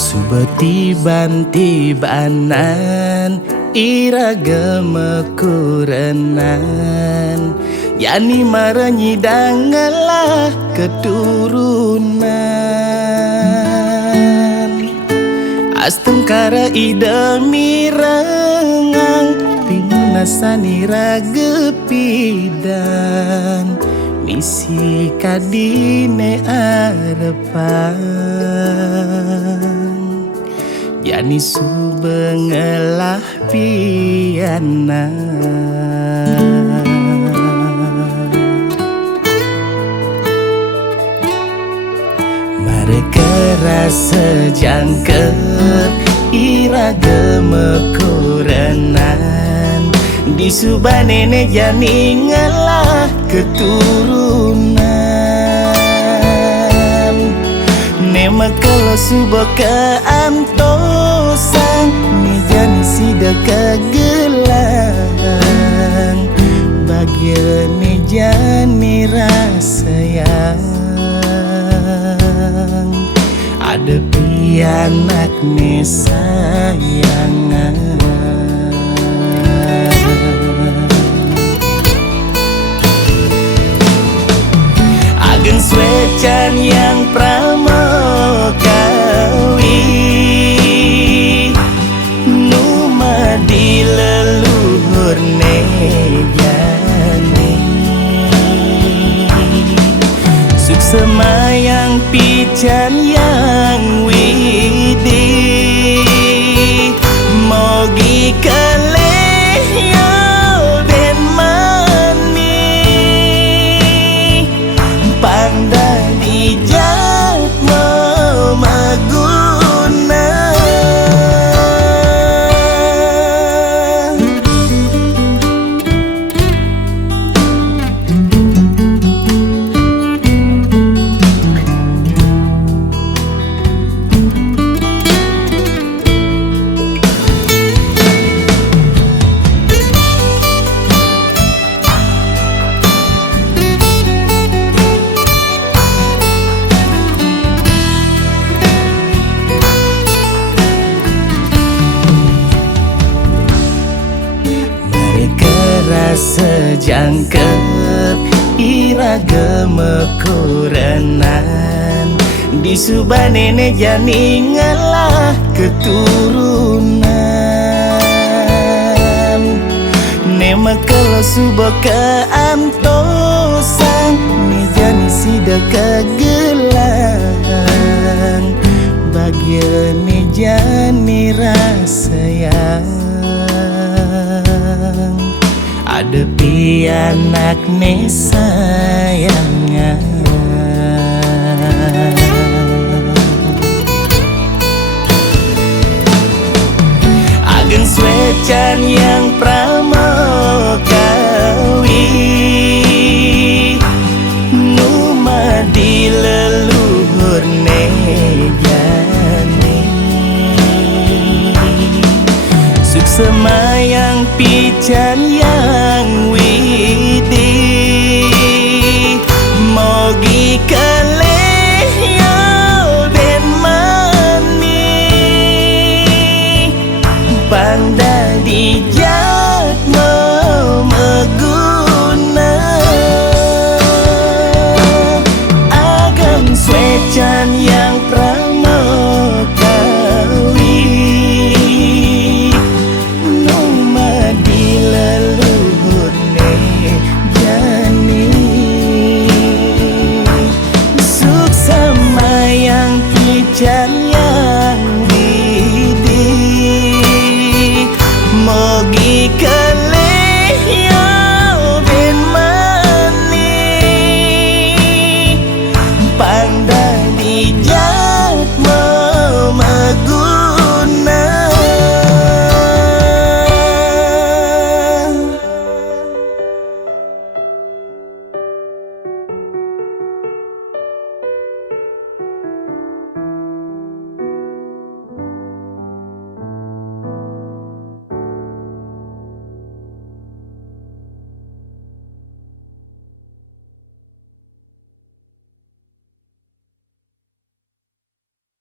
Subetiban-tibanan iraga mekurenan yani maranyidang ngalah keturunan astengkara ida mirangang pimunasani ragepidan misi kadine arepan yani subengelah piana mereka rasa jangkep iraga mekurenan di subanene yani ngalah keturunan nema kalau subuh keantosan ni jani sida kegelang bagian ni jani rasayang ada pianak ni sayangan ageng swecan yang pramokawi numa di leluhur nejani suksema yang pican yang widi mogi kaleh yo ben mani pandang di jatmo maguna sejangkep iraga mekurenan di subanene jani ngalah keturunan nema kalau subuh keantosan ni jani sida kegelang bagian ni jani rasayang ada pianak nih sayangnya ageng swecan yang pra